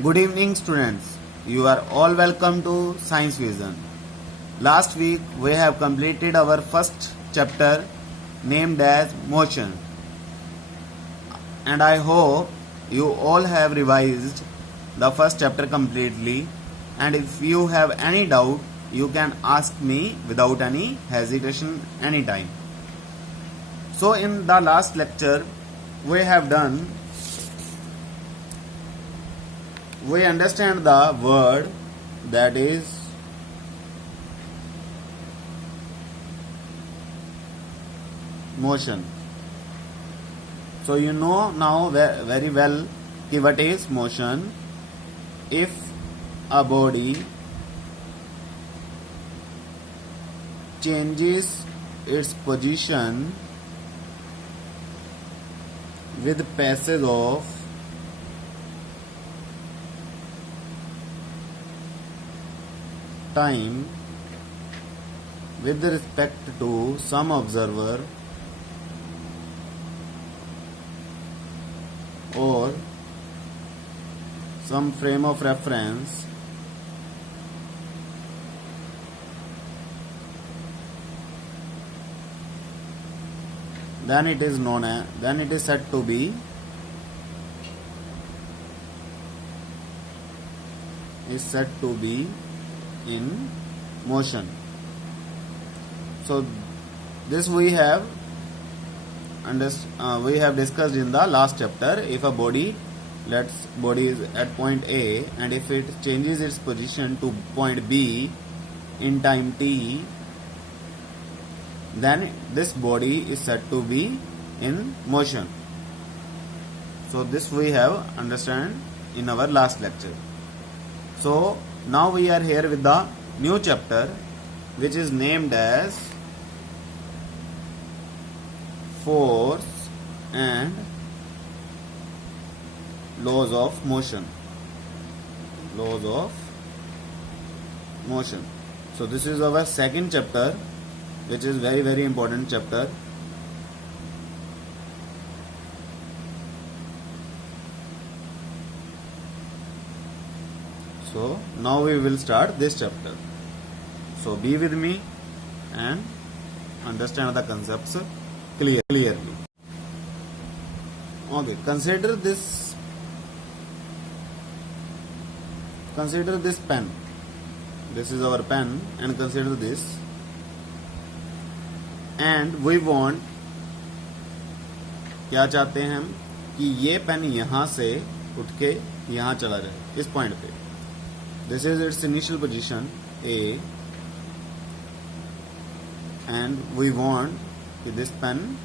Good evening, students. You are all welcome to Science Vision. Last week we have completed our first chapter named as Motion, and I hope you all have revised the first chapter completely. And if you have any doubt, you can ask me without any hesitation anytime. So, in the last lecture, we have done we understand the word that is motion. So you know now very well कि what is motion. If a body changes its position with passage of time with respect to some observer or some frame of reference, then it is said to be in motion. So this we have discussed in the last chapter. If a body is at point A and if it changes its position to point B in time t, then this body is said to be in motion. So this we have understand in our last lecture. So now we are here with the new chapter, which is named as Force and Laws of Motion. So this is our second chapter, which is very, very important chapter. So now we will start this chapter. So be with me and understand the concepts clearly. Okay, consider this pen. This is our pen, and consider this. And we want, क्या चाहते हैं हम कि ये pen यहाँ से उठ के यहाँ चला जाए इस पॉइंट पे. This is its initial position A, and we want that this pen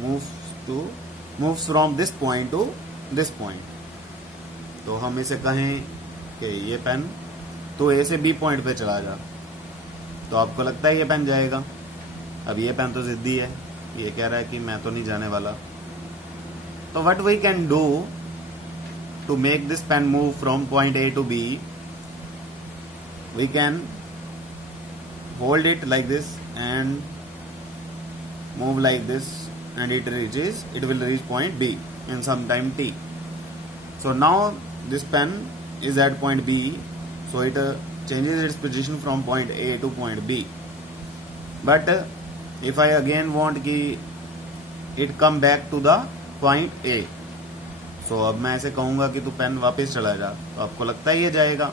moves from this point to this point. तो हम इसे कहें कि ये पेन तो A से B पॉइंट पे चला जा. तो आपको लगता है ये पेन जाएगा? अब ये पेन तो जिद्दी है, ये कह रहा है कि मैं तो नहीं जाने वाला. तो what we can do to make this pen move from point A to B, we can hold it like this and move like this, and it will reach point B in some time t. So now this pen is at point B, so it changes its position from point A to point B. But if I again want कि it come back to the point A, so अब मैं ऐसे कहूँगा कि तू pen वापस चला जा, तो आपको लगता है ये जाएगा?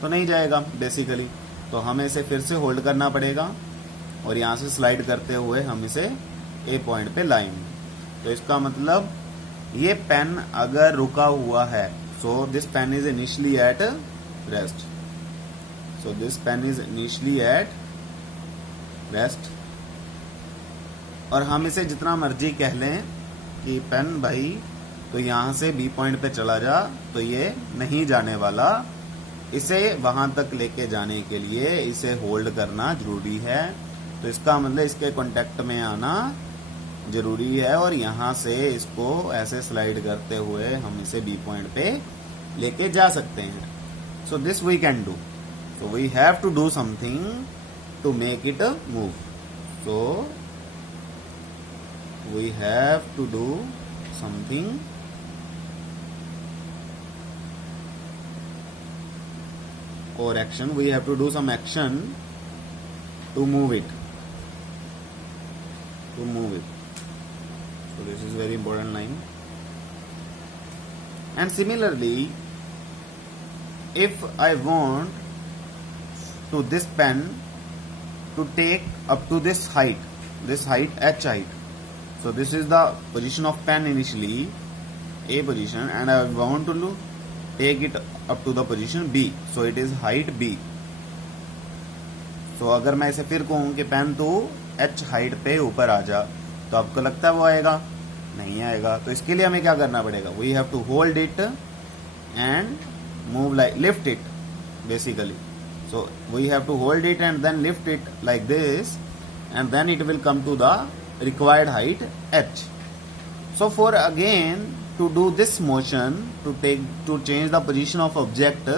तो नहीं जाएगा बेसिकली. तो हमें इसे फिर से होल्ड करना पड़ेगा और यहाँ से स्लाइड करते हुए हम इसे ए पॉइंट पे लाएंगे. तो इसका मतलब ये पेन अगर रुका हुआ है, so this pen is initially at rest. और हम इसे जितना मर्जी कह लें कि पेन भाई तो यहाँ से बी पॉइंट पे चला जा, तो ये नहीं जाने वाला. इसे वहां तक लेके जाने के लिए इसे होल्ड करना जरूरी है. तो इसका मतलब इसके कांटेक्ट में आना जरूरी है, और यहाँ से इसको ऐसे स्लाइड करते हुए हम इसे बी पॉइंट पे लेके जा सकते हैं. So this we can do. So we have to do something to make it move. So we have to do something or action, we have to do some action to move it. So this is very important line. And similarly, if I want to this pen to take up to this height h height, so this is the position of pen initially, A position, and I want to take it up to the position B, so it is height B. तो अगर मैं इसे फिर कहूं कि pen तो h height पे ऊपर आ जा, तो आपको लगता है वो आएगा? नहीं आएगा। तो इसके लिए हमें क्या करना पड़ेगा? We have to hold it and move like, lift it basically. So we have to hold it and then lift it like this, and then it will come to the required height h. So for again to do this motion, to change the position of object,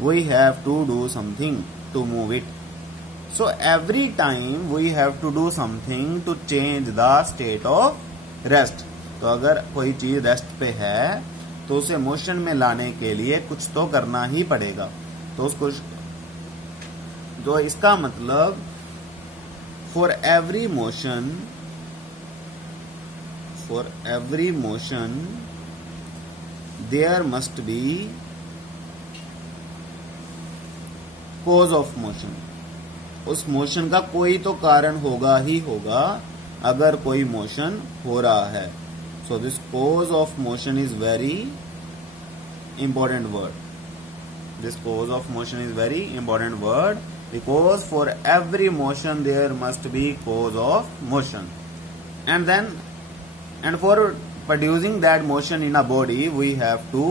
we have to do something to move it. So every time we have to do something to change the state of rest. तो अगर कोई चीज rest पे है तो उसे motion में लाने के लिए कुछ तो करना ही पड़ेगा. तो उसको, तो इसका मतलब for every motion there must be cause of motion. उस मोशन का कोई तो कारण होगा ही होगा अगर कोई मोशन हो रहा है. So this cause of motion is very important word. This cause of motion is very important word, because for every motion there must be cause of motion, and for producing that motion in a body we have to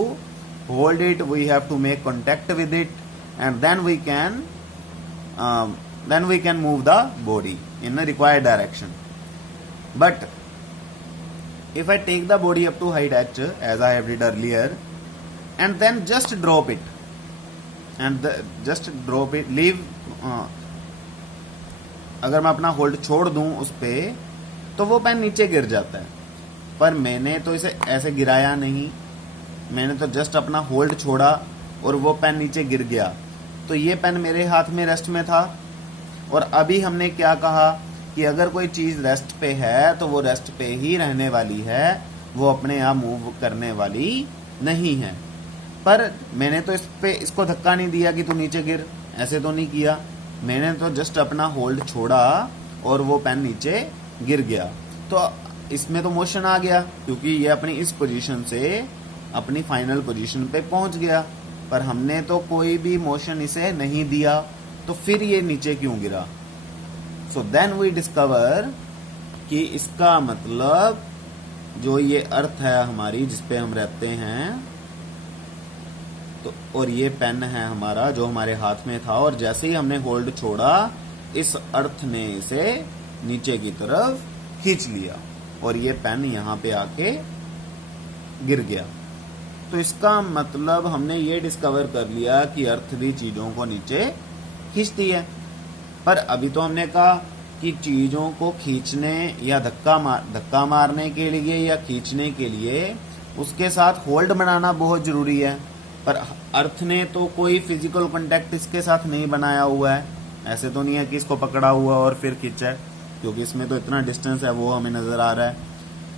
hold it, we have to make contact with it, and then we can move the body in the required direction. But if I take the body up to height h as I have did earlier and then just drop it, leave, अगर मैं अपना hold छोड़ दूं उस पे तो वो pen नीचे गिर जाता है. पर मैंने तो इसे ऐसे गिराया नहीं, मैंने तो जस्ट अपना होल्ड छोड़ा और वो पेन नीचे गिर गया. तो ये पेन मेरे हाथ में रेस्ट में था. और अभी हमने क्या कहा कि अगर कोई चीज रेस्ट पे है तो वो रेस्ट पे ही रहने वाली है, वो अपने आप मूव करने वाली नहीं है. पर मैंने तो इसको धक्का नहीं दिया कि तू नीचे गिर, ऐसे तो नहीं किया. मैंने तो जस्ट अपना होल्ड छोड़ा और वो पेन नीचे गिर गया. तो इसमें तो मोशन आ गया क्योंकि ये अपनी इस पोजीशन से अपनी फाइनल पोजीशन पे पहुंच गया. पर हमने तो कोई भी मोशन इसे नहीं दिया, तो फिर ये नीचे क्यों गिरा? सो देन वी डिस्कवर कि इसका मतलब जो ये अर्थ है हमारी जिसपे हम रहते हैं, तो और ये पेन है हमारा जो हमारे हाथ में था, और जैसे ही हमने होल्ड छोड़ा इस अर्थ ने इसे नीचे की तरफ खींच लिया और ये पेन यहाँ पे आके गिर गया. तो इसका मतलब हमने ये डिस्कवर कर लिया कि अर्थ भी चीजों को नीचे खींचती है. पर अभी तो हमने कहा कि चीजों को खींचने या धक्का मारने के लिए या खींचने के लिए उसके साथ होल्ड बनाना बहुत जरूरी है. पर अर्थ ने तो कोई फिजिकल कांटेक्ट इसके साथ नहीं बनाया हुआ है. ऐसे तो नहीं है कि इसको पकड़ा हुआ और फिर खींचा है, क्योंकि इसमें तो इतना डिस्टेंस है वो हमें नजर आ रहा है.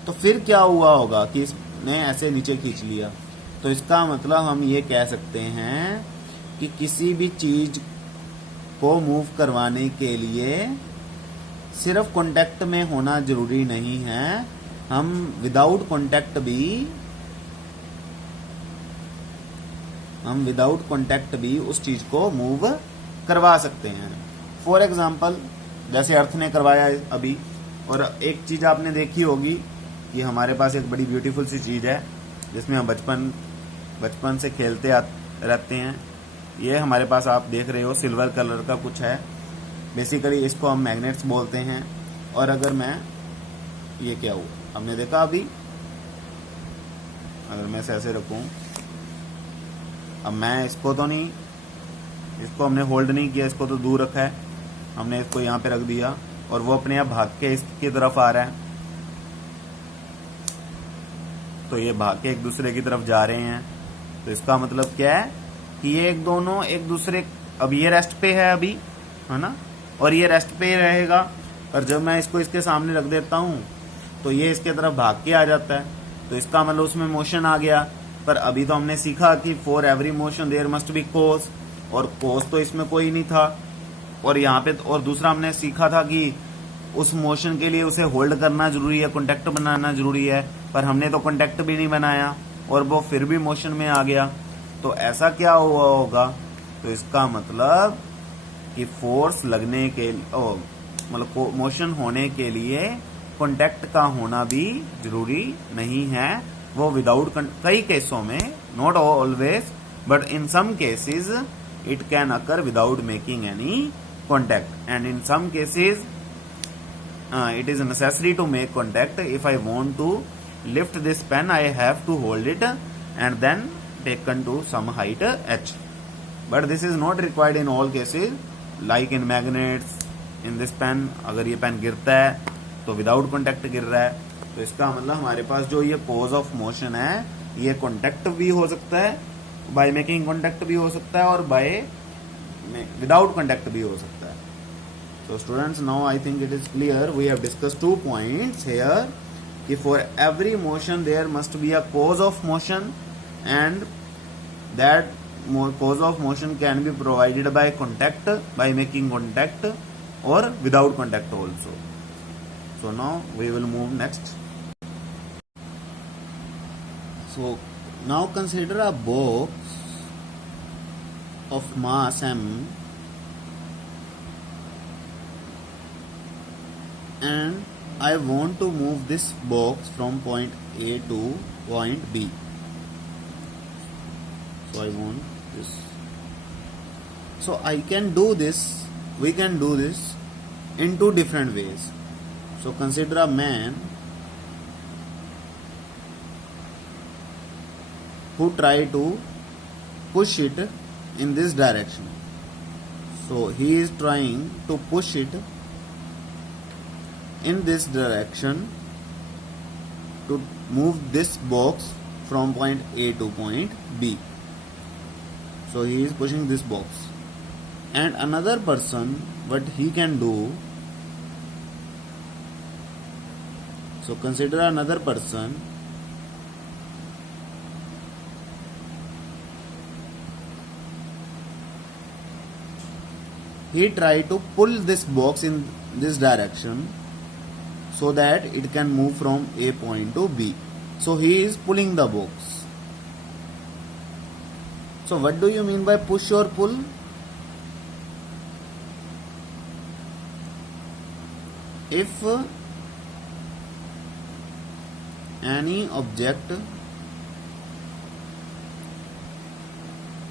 तो फिर क्या हुआ होगा कि इसने ऐसे नीचे खींच लिया? तो इसका मतलब हम ये कह सकते हैं कि किसी भी चीज को मूव करवाने के लिए सिर्फ कांटेक्ट में होना जरूरी नहीं है. हम विदाउट कांटेक्ट भी उस चीज को मूव करवा सकते हैं. फॉर एग्जाम्पल जैसे अर्थ ने करवाया अभी. और एक चीज आपने देखी होगी कि हमारे पास एक बड़ी ब्यूटीफुल सी चीज है जिसमें हम बचपन से खेलते रहते हैं. ये हमारे पास आप देख रहे हो सिल्वर कलर का कुछ है. बेसिकली इसको हम मैग्नेट्स बोलते हैं. और अगर मैं, ये क्या हुआ हमने देखा अभी, अगर मैं इसे ऐसे रखूं, अब मैं इसको हमने होल्ड नहीं किया, इसको तो दूर रखा है, हमने इसको यहाँ पे रख दिया और वो अपने आप भाग के इसकी तरफ आ रहा है. तो ये भाग के एक दूसरे की तरफ जा रहे हैं. तो इसका मतलब क्या है कि ये एक दोनों एक दूसरे, अब ये रेस्ट पे है अभी, है ना, और ये रेस्ट पे ही रहेगा, पर जब मैं इसको इसके सामने रख देता हूँ तो ये इसके तरफ भाग के आ जाता है, तो इसका मतलब उसमें मोशन आ गया। पर अभी तो हमने सीखा कि for every motion there must be cause, और कोस तो इसमें कोई नहीं था, और यहाँ पे और दूसरा हमने सीखा था कि उस मोशन के लिए उसे होल्ड करना जरूरी है, कॉन्टेक्ट बनाना जरूरी है, पर हमने तो कॉन्टेक्ट भी नहीं बनाया और वो फिर भी मोशन में आ गया। तो ऐसा क्या हुआ होगा, तो इसका मतलब कि फोर्स लगने के मतलब मोशन होने के लिए कॉन्टेक्ट का होना भी जरूरी नहीं है, वो विदाउट, कई केसों में, not always but in some cases it can occur without making any contact, and in some cases it is necessary to make contact. If I want to lift this pen, I have to hold it and then taken to some height h. But this is not required in all cases. Like in magnets, in this pen, अगर ये pen गिरता है तो without contact गिर रहा है, तो इसका मतलब हमारे पास जो ये कोज ऑफ मोशन है, ये कॉन्टेक्ट भी हो सकता है, बाय मेकिंग कॉन्टेक्ट भी हो सकता है, और बाय विदाउट कॉन्टेक्ट भी हो सकता है। So students, now I think it is clear. We have discussed 2 points here. कि for every motion there must be a cause of motion, and that cause of motion can be provided by contact, by making contact, or without contact also. So now we will move next. So now consider a box of mass m, and I want to move this box from point A to point B. So I want this. So I can do this, we can do this in 2 different ways. So consider a man who try to push it in this direction. So he is trying to push it in this direction to move this box from point A to point B. So he is pushing this box, and another person, what he can do, so consider another person he try to pull this box in this direction so that it can move from A point to B. So he is pulling the box. So what do you mean by push or pull? If any object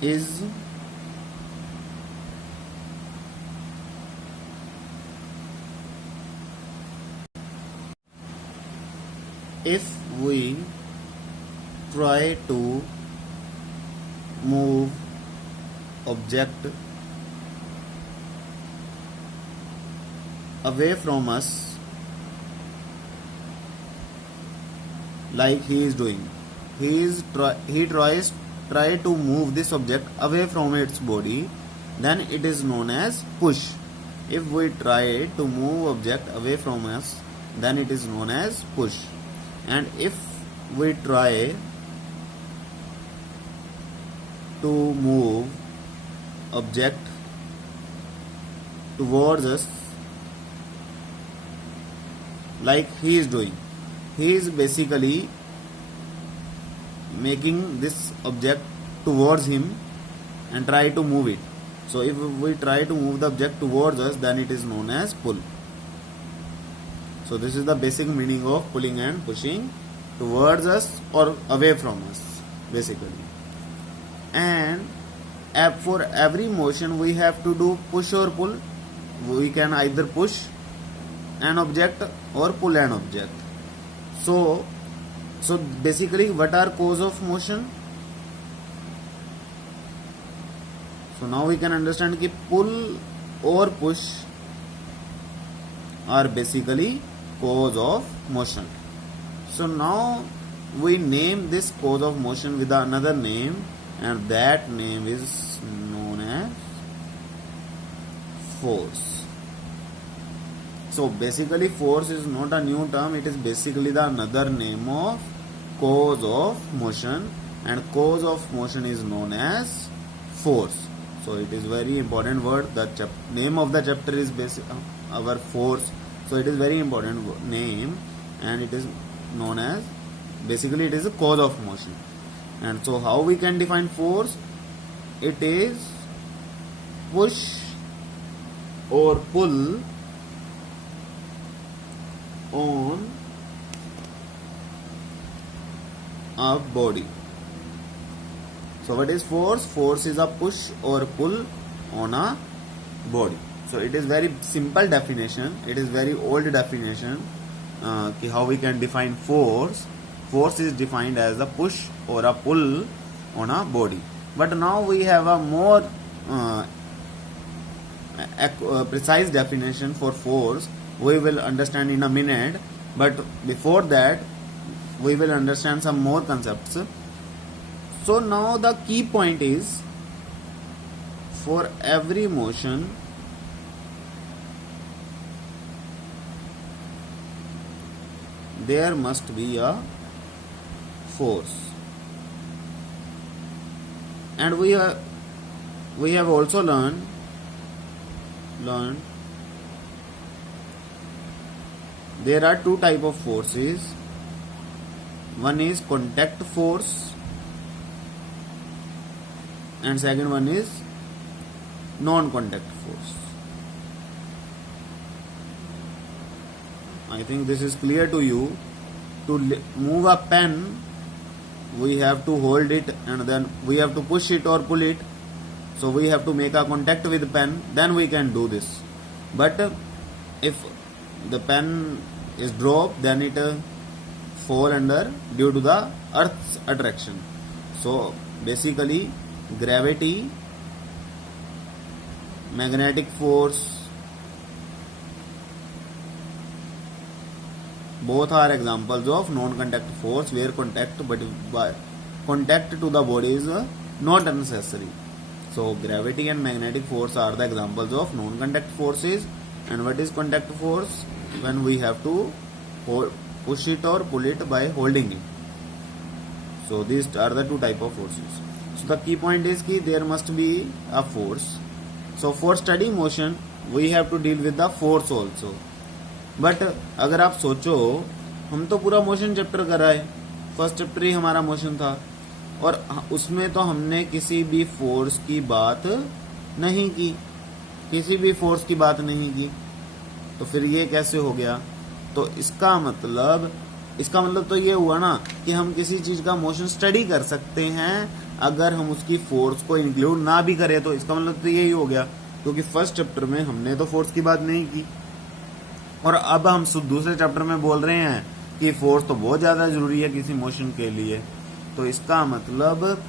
is if we try to move object away from us, like he is doing, he try to move this object away from its body, then it is known as push. If we try to move object away from us, then it is known as push. And if we try to move object towards us, like he is doing, he is basically making this object towards him and try to move it. So if we try to move the object towards us, then it is known as pull. So this is the basic meaning of pulling and pushing, towards us or away from us, basically. And for every motion we have to do push or pull. We can either push an object or pull an object. So basically, what are cause of motion? So now we can understand that pull or push are basically cause of motion. So now we name this cause of motion with another name, and that name is known as force. So basically force is not a new term, it is basically the another name of cause of motion, and cause of motion is known as force. So it is very important word. The name of the chapter is our force, so it is very important name, and it is known as, basically it is a cause of motion. And so how we can define force? It is push or pull on a body. So what is force? Force is a push or pull on a body. So it is very simple definition, it is very old definition, how we can define force. Force is defined as a push or a pull on a body. But now we have a more precise definition for force. We will understand in a minute, but before that we will understand some more concepts. So now the key point is, for every motion there must be a force. And we have also learned there are two type of forces. One is contact force and second one is non-contact force. I think this is clear to you. To move a pen, we have to hold it and then we have to push it or pull it. So we have to make a contact with the pen, then we can do this. But if the pen is dropped, then it fall under due to the Earth's attraction. So basically gravity, magnetic force, both are examples of non-contact force, where contact to the body is not necessary. So gravity and magnetic force are the examples of non-contact forces. And what is contact force? When we have to push it or pull it by holding it. So these are the two type of forces. So the key point is कि there must be a force. So for studying motion we have to deal with the force also. But अगर आप सोचो, हम तो पूरा motion chapter करा है, first chapter ही हमारा मोशन था, और उसमें तो हमने किसी भी फोर्स की बात नहीं की, किसी भी फोर्स की बात नहीं की, तो फिर ये कैसे हो गया? तो इसका मतलब तो ये हुआ ना कि हम किसी चीज का मोशन स्टडी कर सकते हैं अगर हम उसकी फोर्स को इंक्लूड ना भी करें। तो इसका मतलब तो यही हो गया, क्योंकि फर्स्ट चैप्टर में हमने तो फोर्स की बात नहीं की और अब हम दूसरे चैप्टर में बोल रहे हैं कि फोर्स तो बहुत ज्यादा जरूरी है किसी मोशन के लिए। तो इसका मतलब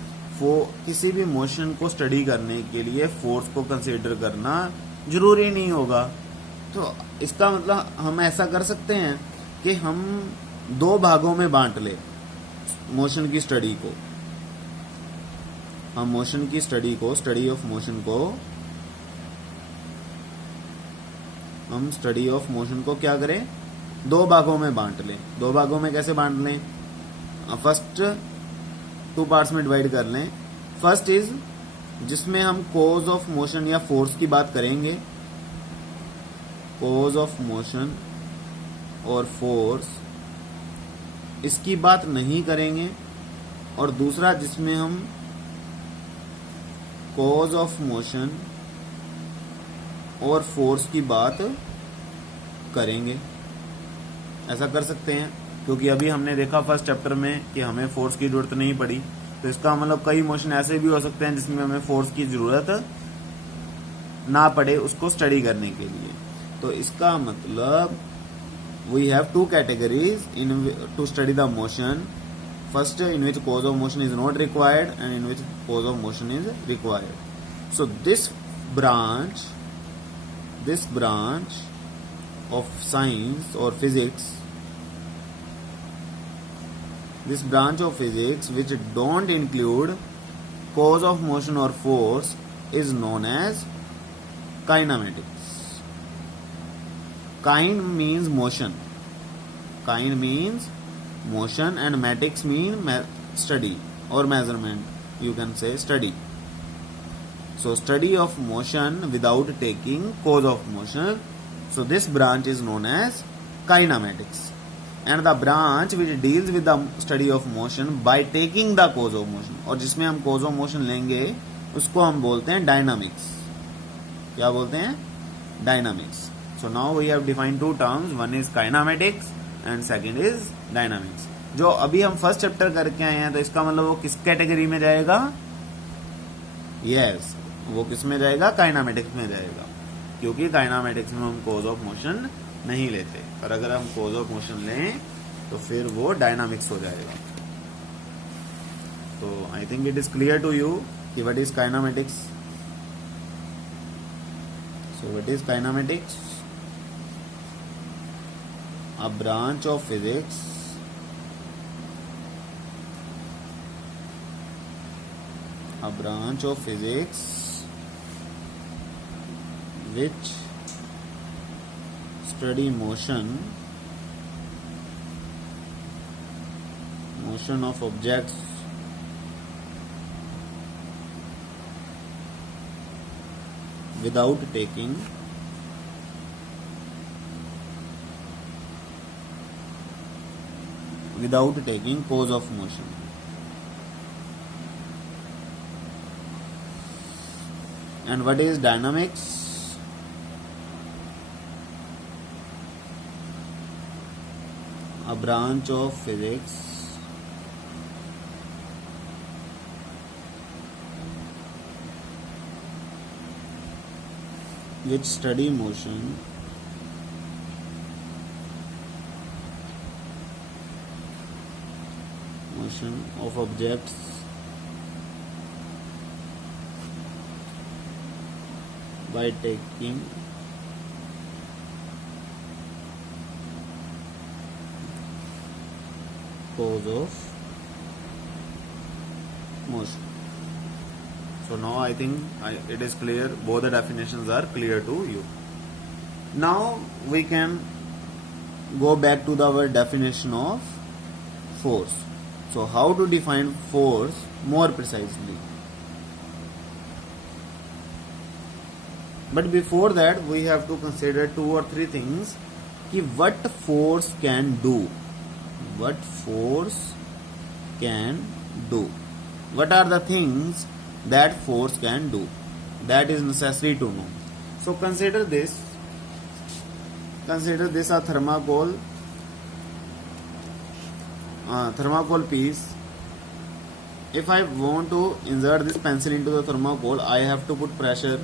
किसी भी मोशन को स्टडी करने के लिए फोर्स को कंसीडर करना जरूरी नहीं होगा। तो इसका मतलब हम ऐसा कर सकते हैं कि हम दो भागों में बांट ले मोशन की स्टडी को। हम मोशन की स्टडी को, स्टडी ऑफ मोशन को, हम स्टडी ऑफ मोशन को क्या करें? दो भागों में बांट लें। दो भागों में कैसे बांट लें? फर्स्ट 2 पार्ट्स में डिवाइड कर लें। फर्स्ट इज जिसमें हम कॉज ऑफ मोशन या फोर्स की बात करेंगे, कॉज ऑफ मोशन और फोर्स इसकी बात नहीं करेंगे। और दूसरा जिसमें हम कॉज ऑफ मोशन और फोर्स की बात करेंगे। ऐसा कर सकते हैं, क्योंकि अभी हमने देखा फर्स्ट चैप्टर में कि हमें फोर्स की जरूरत नहीं पड़ी। तो इसका मतलब कई मोशन ऐसे भी हो सकते हैं जिसमें हमें फोर्स की जरूरत ना पड़े उसको स्टडी करने के लिए। तो इसका मतलब we have 2 categories in to study the motion. First in which cause of motion is not required and in which cause of motion is required. So this branch of science or physics, this branch of physics which don't include cause of motion or force is known as kinematics. Kind means motion. Kind means motion and matics mean study or measurement. You can say study. So study of motion without taking cause of motion. So this branch is known as kinematics. And the branch which deals with the study of motion by taking the cause of motion, और जिसमें हम cause of motion लेंगे उसको हम बोलते हैं dynamics. क्या बोलते हैं? Dynamics. So now we have defined two terms. One is kinematics and second is dynamics. जो अभी हम फर्स्ट चैप्टर करके आए हैं तो इसका मतलब वो किस कैटेगरी में जाएगा? Yes, वो किस में जाएगा? काइनामेटिक्स में जाएगा, क्योंकि काइनामेटिक्स में हम कॉज ऑफ मोशन नहीं लेते, और अगर हम कॉज ऑफ मोशन लें तो फिर वो डायनामिक्स हो जाएगा. तो I think it is clear to you कि what is kinematics. So what is kinematics? A branch of physics which study motion of objects without taking cause of motion. And what is dynamics? A branch of physics which study motion of objects by taking cause of motion. So now I think it is clear, both the definitions are clear to you. Now we can go back to our definition of force. So how to define force more precisely? But before that we have to consider two or three things कि what force can do. What force can do? What are the things that force can do? That is necessary to know. So consider this a thermocol piece. If I want to insert this pencil into the thermocol, I have to put pressure.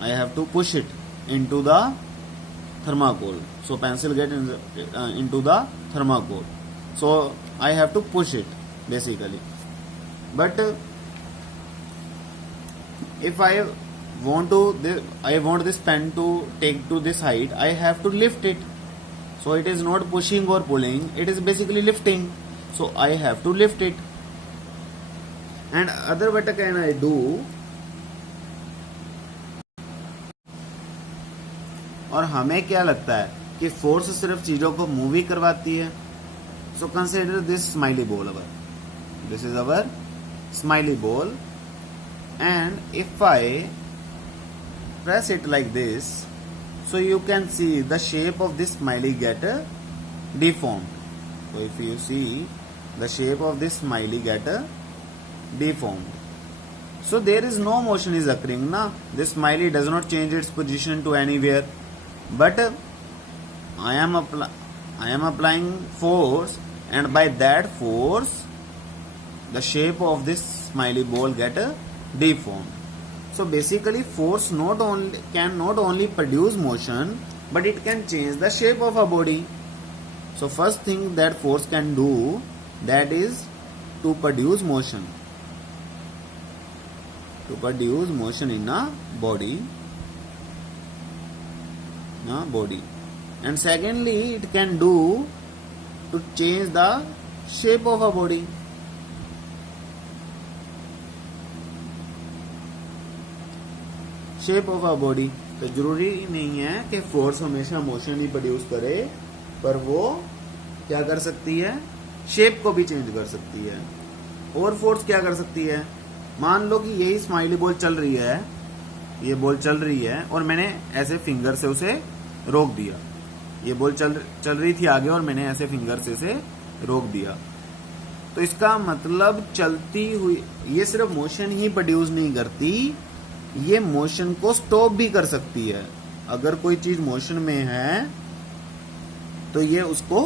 I have to push it into the thermocol. So pencil get into the thermocol. So I have to push it basically. But if I want this pen to take to this height, I have to lift it. So it is not pushing or pulling, it is basically lifting. So I have to lift it. And other what can I do? और हमें क्या लगता है कि force सिर्फ चीजों को move ही करवाती है. So consider this smiley ball. This is our smiley ball, and if I press it like this, so you can see the shape of this smiley get deformed. So if you see, the shape of this smiley get deformed. So there is no motion is occurring na. This smiley does not change its position to anywhere, but I am applying force, and by that force the shape of this smiley ball get deformed. So basically force can not only produce motion, but it can change the shape of a body. So first thing that force can do, that is to produce motion. To produce motion in a body. And secondly, it can do to change the shape of a body. Shape of a body. तो जरूरी नहीं है कि force हमेशा motion ही produce करे, पर वो क्या कर सकती है, शेप को भी चेंज कर सकती है। और फोर्स क्या कर सकती है, मान लो कि यही स्माइली बॉल चल रही है, ये बॉल चल रही है और मैंने ऐसे फिंगर से उसे रोक दिया। ये बॉल चल रही थी आगे और मैंने ऐसे फिंगर से इसे रोक दिया। तो इसका मतलब चलती हुई ये सिर्फ मोशन ही प्रोड्यूस नहीं करती, ये मोशन को स्टॉप भी कर सकती है। अगर कोई चीज मोशन में है तो ये उसको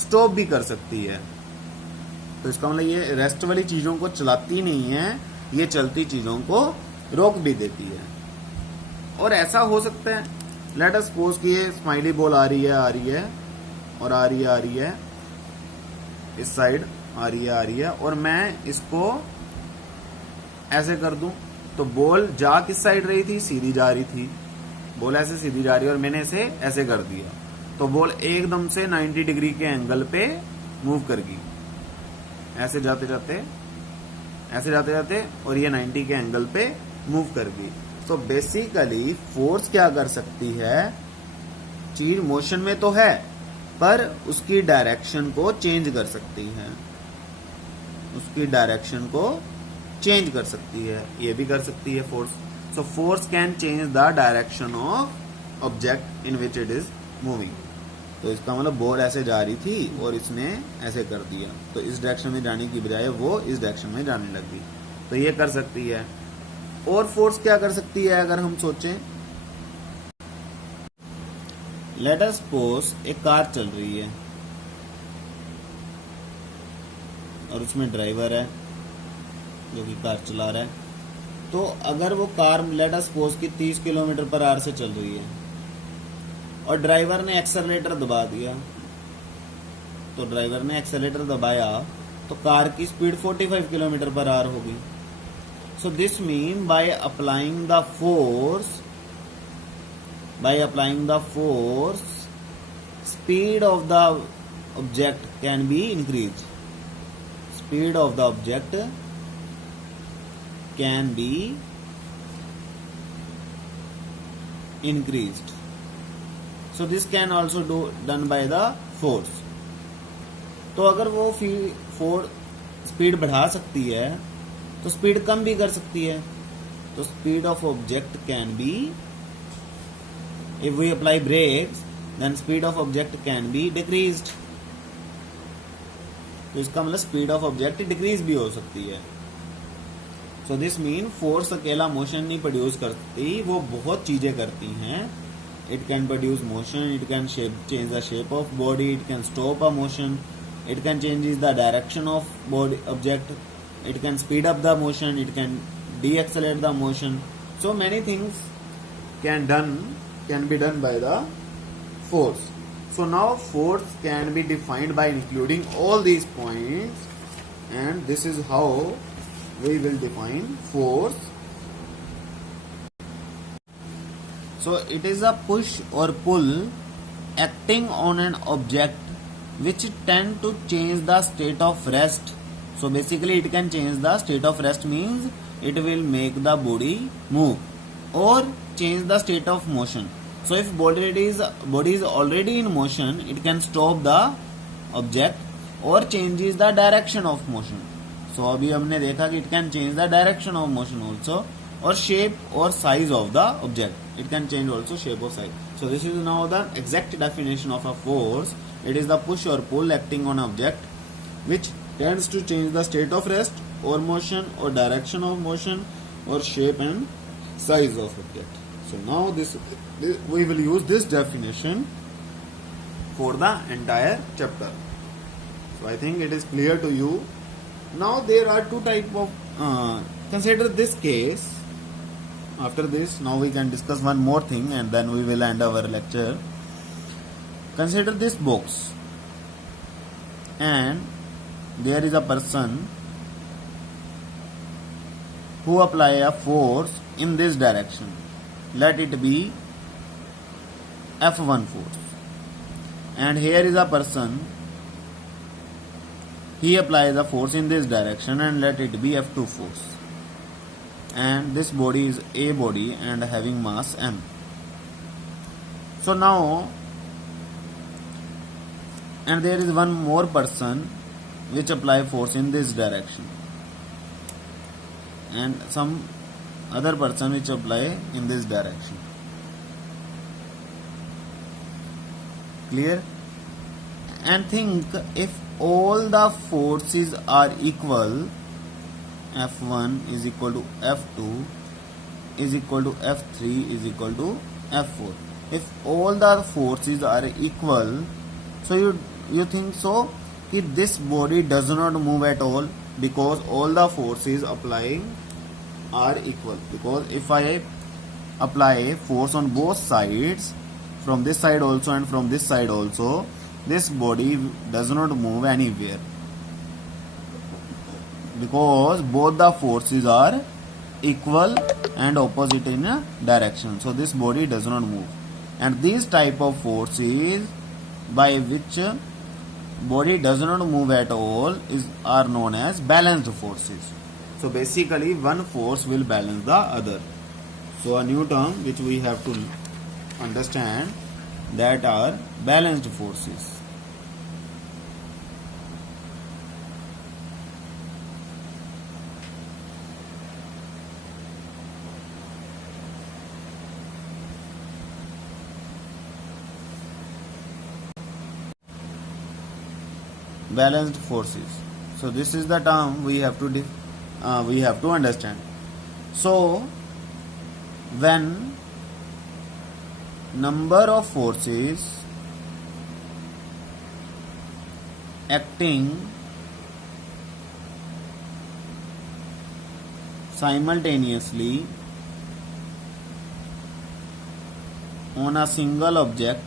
स्टॉप भी कर सकती है। तो इसका मतलब ये रेस्ट वाली चीजों को चलाती नहीं है, ये चलती चीजों को रोक भी देती है। और ऐसा हो सकता है, लेट अस सपोज कि ये स्माइली बॉल आ रही है और आ रही है इस साइड आ रही है और मैं इसको ऐसे कर दूं, तो बॉल जा किस साइड रही थी, सीधी जा रही थी। बॉल ऐसे सीधी जा रही है और मैंने इसे ऐसे कर दिया, तो बॉल एकदम से 90 डिग्री के एंगल पे मूव कर गई, ऐसे जाते जाते और ये 90 के एंगल पे मूव कर गई। तो बेसिकली फोर्स क्या कर सकती है, चीज मोशन में तो है पर उसकी डायरेक्शन को चेंज कर सकती है, उसकी डायरेक्शन को चेंज कर सकती है, ये भी कर सकती है force. So force can change the direction of object in which it is moving. तो इसका मतलब बॉल ऐसे जा रही थी और इसने ऐसे कर दिया, तो इस डायरेक्शन में जाने की बजाय वो इस डायरेक्शन में जाने लगी, तो ये कर सकती है। और फोर्स क्या कर सकती है अगर हम सोचें, लेट अस सपोज एक कार चल रही है और उसमें ड्राइवर है जो कि कार चला रहा है। तो अगर वो कार लेट अस सपोज कि 30 किलोमीटर पर आवर से चल रही है और ड्राइवर ने एक्सेलरेटर दबा दिया, तो ड्राइवर ने एक्सेलरेटर दबाया तो कार की स्पीड 45 किलोमीटर पर आवर होगी। So this mean by applying the force, speed of the object can be increased. Speed of the object can be increased. So this can also done by the force. तो अगर वो speed बढ़ा सकती है तो speed कम भी कर सकती है। तो speed of object can be, if we apply brakes then speed of object can be decreased. तो इसका मतलब स्पीड ऑफ ऑब्जेक्ट डिक्रीज भी हो सकती है। सो दिस मीन फोर्स अकेला मोशन नहीं प्रोड्यूस करती, वो बहुत चीजें करती हैं। It can produce motion, it can change the shape of body, it can stop a motion, it can changes the direction of body object, it can speed up the motion, it can de-accelerate the motion. So many things can be done by the force. So now force can be defined by including all these points, and this is how we will define force. So it is a push or pull acting on an object which tend to change the state of rest. So basically it can change the state of rest, means it will make the body move or change the state of motion. So if body is already in motion, it can stop the object or changes the direction of motion. So अभी हमने देखा कि it can change the direction of motion also, or shape or size of the object. It can change also shape or size. So this is now the exact definition of a force. It is the push or pull acting on object which tends to change the state of rest or motion or direction of motion or shape and size of object. So now this we will use this definition for the entire chapter. So I think it is clear to you. Now there are two type of consider this case. After this, now we can discuss one more thing and then we will end our lecture. Consider this box and there is a person who apply a force in this direction. Let it be F1 force. And here is a person, he applies a force in this direction and let it be F2 force. and this body is a body and having mass m. So now, and there is one more person which apply force in this direction, and some other person which apply in this direction. Clear? And think, if all the forces are equal, F1 is equal to F2 is equal to F3 is equal to F4. If all the forces are equal, so you think so that this body does not move at all, because all the forces applying are equal. Because if I apply force on both sides, from this side also and from this side also, this body does not move anywhere, because both the forces are equal and opposite in a direction. So this body does not move. And these type of forces by which body does not move at all are known as balanced forces. So basically one force will balance the other. So a new term which we have to understand, that are balanced forces. Balanced forces. So this is the term we have to understand. So when number of forces acting simultaneously on a single object,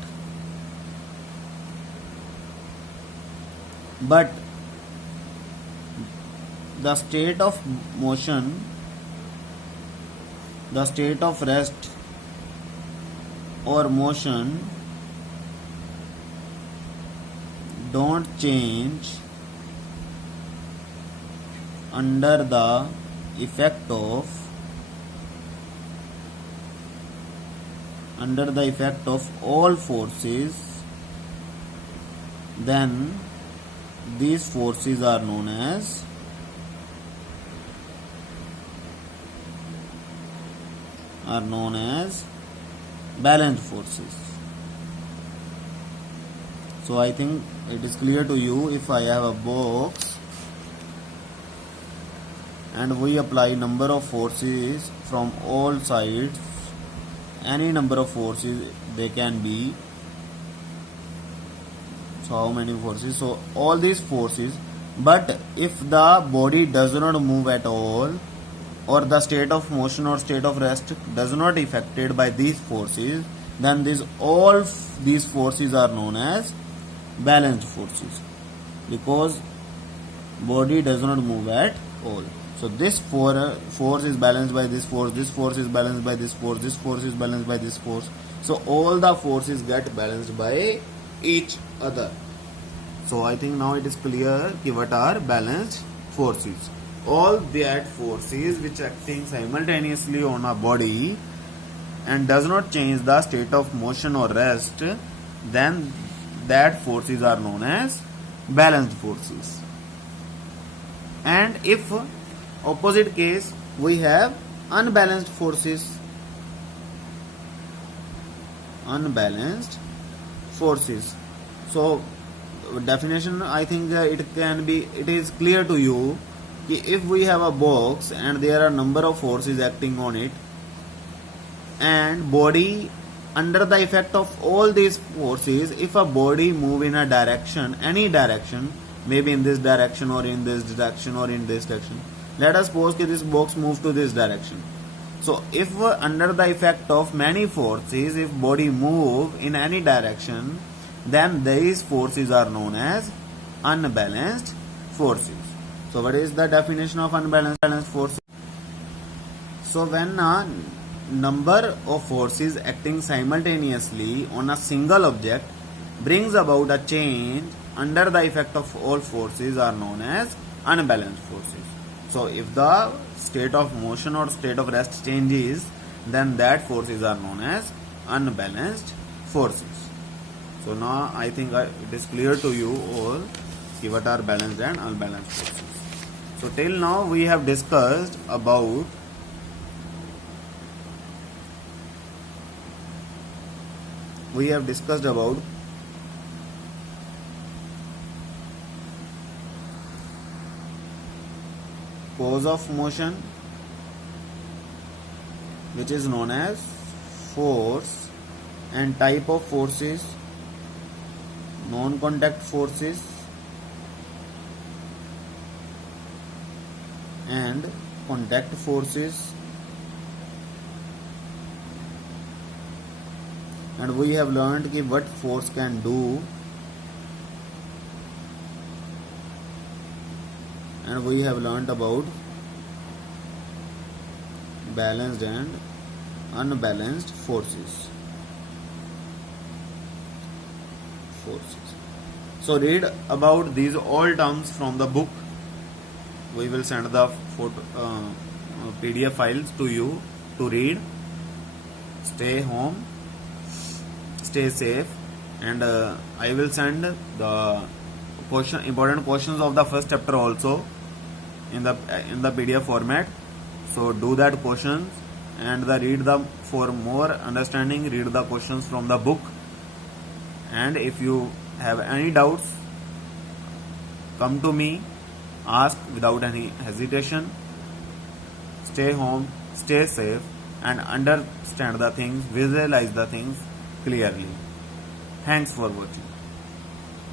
but the state of motion, the state of rest or motion don't change under the effect of all forces, then these forces are known as balanced forces. So I think it is clear to you. If I have a box and we apply number of forces from all sides, any number of forces they can be. So how many forces? So all these forces, but if the body does not move at all, or the state of motion or state of rest does not affected by these forces, then all these forces are known as balanced forces, because body does not move at all. So this force is balanced by this force is balanced by this force is balanced by this force. So all the forces get balanced by each other. So I think now it is clear what are balanced forces. All that forces which acting simultaneously on a body and does not change the state of motion or rest, then that forces are known as balanced forces. And if opposite case, we have unbalanced forces. So definition, I think it is clear to you. If we have a box and there are number of forces acting on it, and body under the effect of all these forces, if a body move in a direction, any direction, maybe in this direction or in this direction or in this direction, let us suppose that this box moves to this direction. So if under the effect of many forces, if body move in any direction, then these forces are known as unbalanced forces. So what is the definition of unbalanced forces? So when a number of forces acting simultaneously on a single object brings about a change under the effect of all forces are known as unbalanced forces. So if the state of motion or state of rest changes, then that forces are known as unbalanced forces. So now I think it is clear to you all what are balanced and unbalanced forces. So till now we have discussed about cause of motion, which is known as force, and type of forces, non-contact forces and contact forces, and we have learned कि what force can do, and we have learned about balanced and unbalanced forces. So read about these all terms from the book. We will send the PDF files to you to read. Stay home, stay safe, and I will send the important questions of the first chapter also in the PDF format. So do that questions and read them for more understanding. Read the questions from the book, and if you have any doubts, come to me, ask without any hesitation. Stay home, stay safe, and understand the things, visualize the things clearly. Thanks for watching.